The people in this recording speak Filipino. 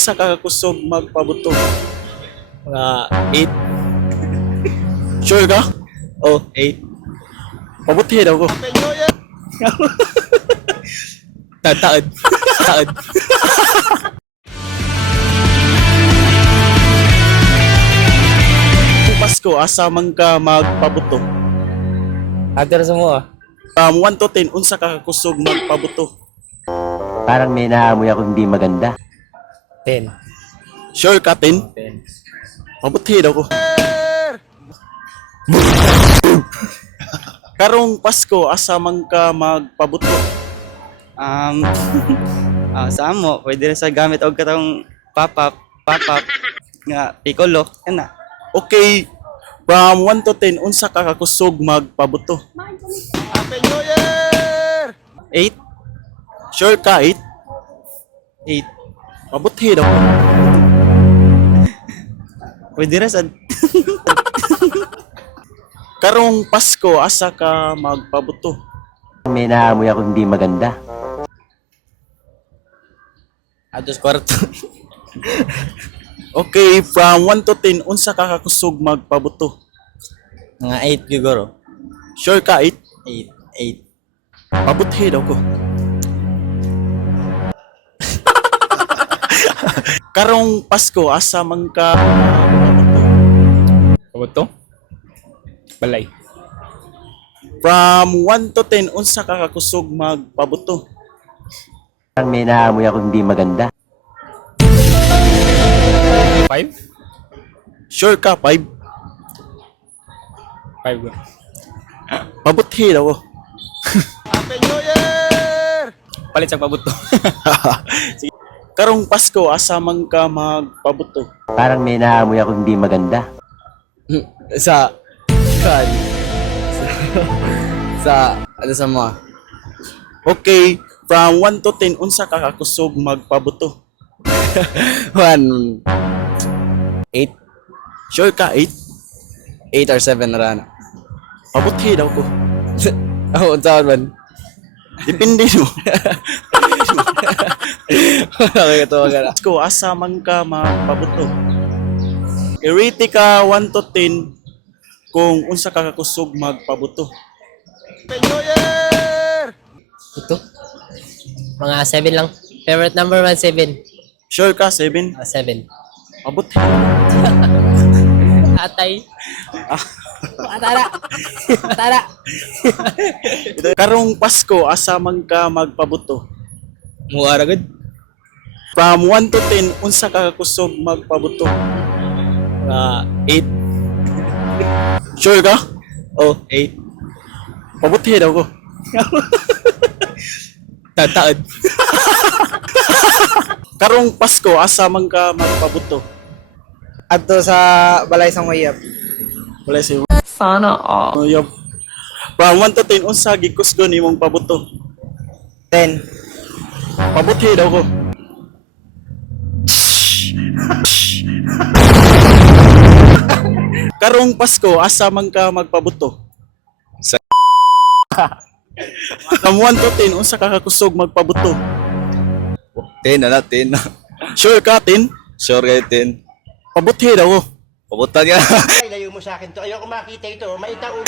Sa kakakusog magpabuto. Mga 8. Sure ka? Oh, 8. Pabuti daw ko. Taad. Taad. Pasko, asa man ka magpabuto. Adder sa mo ah. 1 to 10, unsa ka kakusog magpabuto. Parang may naamoy ako hindi maganda. 10. Sure ka, 10? 10. Pabuti daw ko. Karong Pasko, asa man ka magpabuto. Sa amo, pwede rin sa gamit og katong pop-up nga piccolo, yan na. Okay, from 1 to 10, unsa ka kakusog magpabuto. 8, Sure ka, 8? 8. Pabuti daw ko. Pwede rin sa Karong Pasko, asa ka magpabuto. May naamoy ako hindi maganda. Ados kwarto. Okay, from 1 to 10, unsa ka kakusog magpabuto. Mga 8 siguro. Sure ka, 8? 8. Pabuti daw ko. Karong Pasko, asa man ka magpabuto. Kabuto? Balay. From 1 to 10, unsa ka kakusog magpabuto. Parang may naamoy ako hindi maganda. 5? Sure ka, 5? 5 ba? Pabuti daw ko. Palit sa pabuto. Sige. Karong Pasko, asa man ka magpabuto. Parang may naamoy ako hindi maganda. sa ano sa mo ah? Okay, from 1 to 10, unsa ka kakusog magpabuto. 1. 8. Sure ka, 8? 8 or 7 na rin. Pabuti daw ko. Oh, unsa man? Depende mo. Okay, ito wag na. Pasko, asa man ka magpabuto. I-rate ka 1 to 10 kung unsa ka kakusog magpabuto. Ito? Mga 7 lang. Favorite number 1, 7. Sure ka, 7? 7. Pabuti. Atay. Atara. Atara. Karong Pasko, asa man ka magpabuto. Muara gud. From 1 to 10, unsa ka kakusog magpabuto. Mga 8. Sure ka? Oh, 8. Pabuti daw ko. Taad. Karong Pasko, asa man ka magpabuto. adto sa balay sang uyab. Wala si Sana all. Uyab. From 1 to 10, unsa gikusgo nimong pabuto. 10. Pabuti daw ko. Karong Pasko, asa man ka magpabuto. From 1 to 10, unsa ka kakusog magpabuto. 10 na 10. Sure ka, 10? Sure kayo 10. Pabuti daw ko. Pabutan niya. Ay, layo mo sa akin to. Ayoko makita ito. Maita ulo.